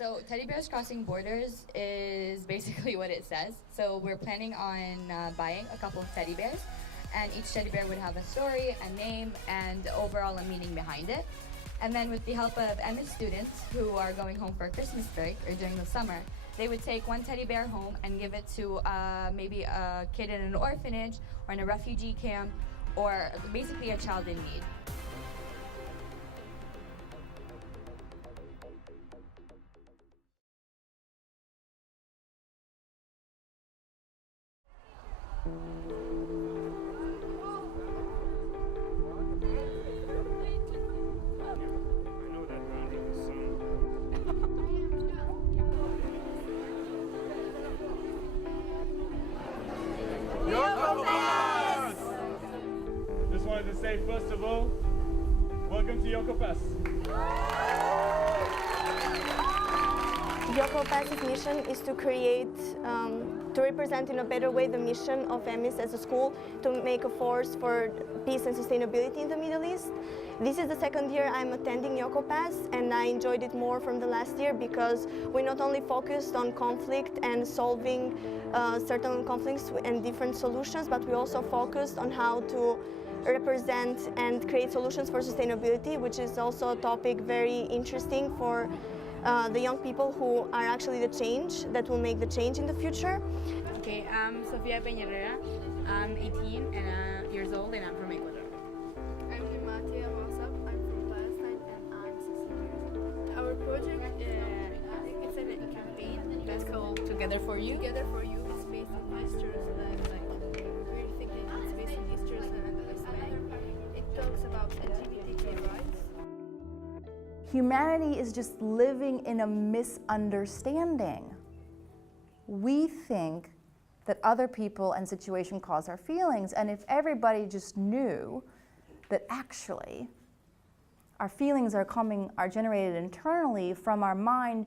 So Teddy Bears Crossing Borders is basically what it says. So we're planning on buying a couple of teddy bears, and each teddy bear would have a story, a name, and overall a meaning behind it. And then with the help of MS students who are going home for Christmas break or during the summer, they would take one teddy bear home and give it to maybe a kid in an orphanage or in a refugee camp, or basically a child in need. Yocopas! Just wanted to say, first of all, welcome to Yocopas. Yocopas' mission is to to represent in a better way the mission of EMIS as a school to make a force for peace and sustainability in the Middle East. This is the second year I'm attending Yocopas, and I enjoyed it more from the last year because we not only focused on conflict and solving certain conflicts and different solutions, but we also focused on how to represent and create solutions for sustainability, which is also a topic very interesting for the young people who are actually the change, that will make the change in the future. Okay, I'm Sofia Peñarera. I'm 18 and years old, and I'm from Ecuador. I'm Nimatia Mosap. I'm from Palestine, and I'm 16 years old. Our project it's a campaign that's called Together for You. Together for You. It's based in East Jerusalem. We really think that it's based in East Jerusalem and the West Bank. It talks about LGBTQ rights. Humanity is just living in a misunderstanding. We think that other people and situation cause our feelings, and if everybody just knew that actually our feelings are generated internally from our mind,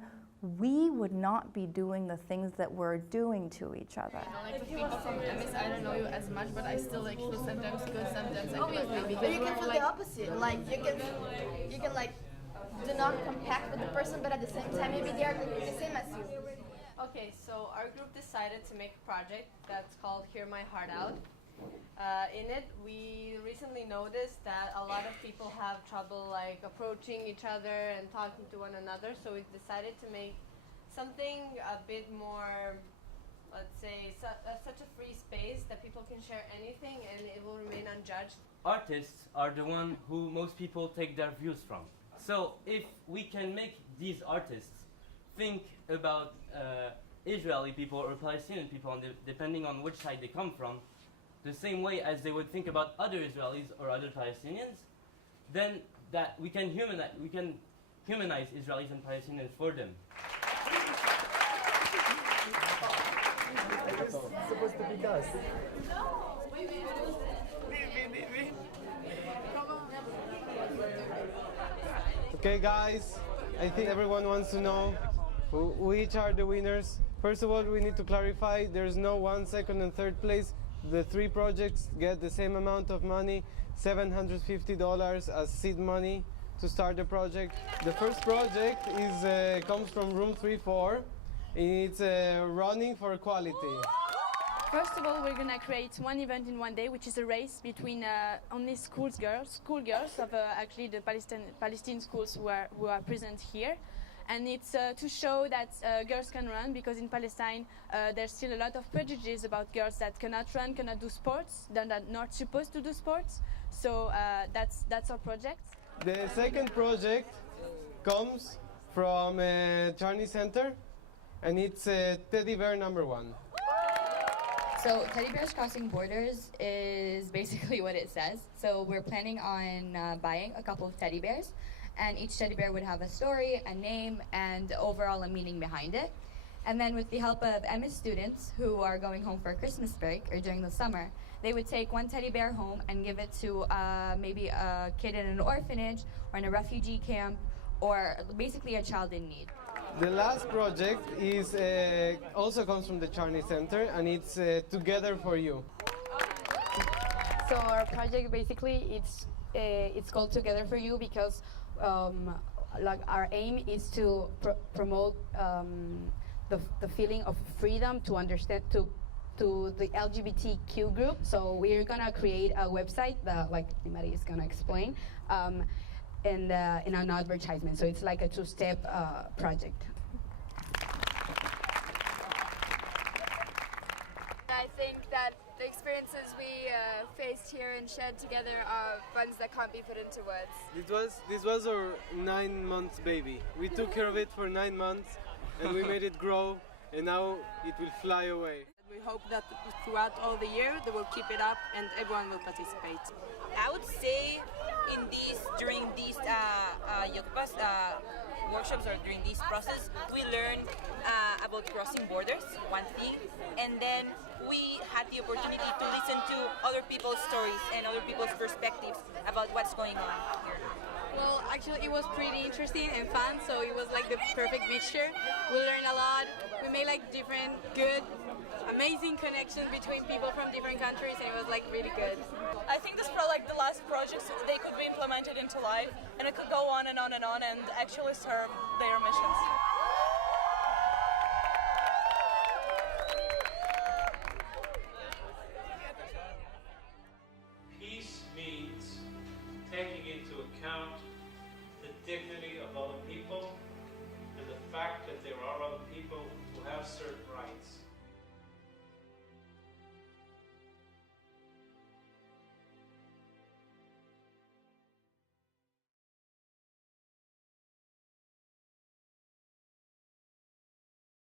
we would not be doing the things that we're doing to each other. Like with people from MS, I don't know you as much, but I still like feel sometimes good, sometimes I feel like maybe. But you can feel the opposite. Like you can like do not compact with the person, but at the same time maybe they are the same as you. Okay, so our group decided to make a project that's called Hear My Heart Out. In it, we recently noticed that a lot of people have trouble like approaching each other and talking to one another, so we decided to make something a bit more, let's say, such a free space that people can share anything and it will remain unjudged. Artists are the one who most people take their views from. So if we can make these artists think about Israeli people or Palestinian people, and depending on which side they come from, the same way as they would think about other Israelis or other Palestinians, then that we can humanize Israelis and Palestinians for them. It's supposed to be dust. Okay, guys, I think everyone wants to know which are the winners. First of all, we need to clarify there's no 1, 2nd, and 3rd place. The 3 projects get the same amount of money, $750 as seed money to start the project. The first project comes from room 3-4. It's running for quality. First of all, we're gonna create one event in one day, which is a race between only school girls of actually the Palestinian schools who are present here. And it's to show that girls can run, because in Palestine there's still a lot of prejudices about girls that cannot run, cannot do sports, that are not supposed to do sports. So that's our project. The second project comes from Charney Center, and it's Teddy Bear number 1. So Teddy Bears Crossing Borders is basically what it says. So we're planning on buying a couple of teddy bears, and each teddy bear would have a story, a name, and overall a meaning behind it. And then with the help of MS students who are going home for Christmas break or during the summer, they would take one teddy bear home and give it to maybe a kid in an orphanage or in a refugee camp, or basically a child in need. The last project is also comes from the Charney Center, and it's Together for You. So our project basically it's called Together for You because like our aim is to promote the feeling of freedom to understand to the LGBTQ group. So we're gonna create a website that, like Nimari is gonna explain, in an advertisement. So it's like a two-step project. I think that the experiences we faced here and shared together are ones that can't be put into words. This was our 9-month baby. We took care of it for 9 months, and we made it grow, and now it will fly away. We hope that throughout all the year they will keep it up and everyone will participate. I would say during these Yocopas workshops or during this process, we learned about crossing borders, one thing, and then we had the opportunity to listen to other people's stories and other people's perspectives about what's going on here. Well, actually it was pretty interesting and fun, so it was like the perfect mixture. We learned a lot. We made like different good, amazing connections between people from different countries, and it was like really good. I think this is probably like the last projects they could be implemented into life, and it could go on and on and on and actually serve their missions.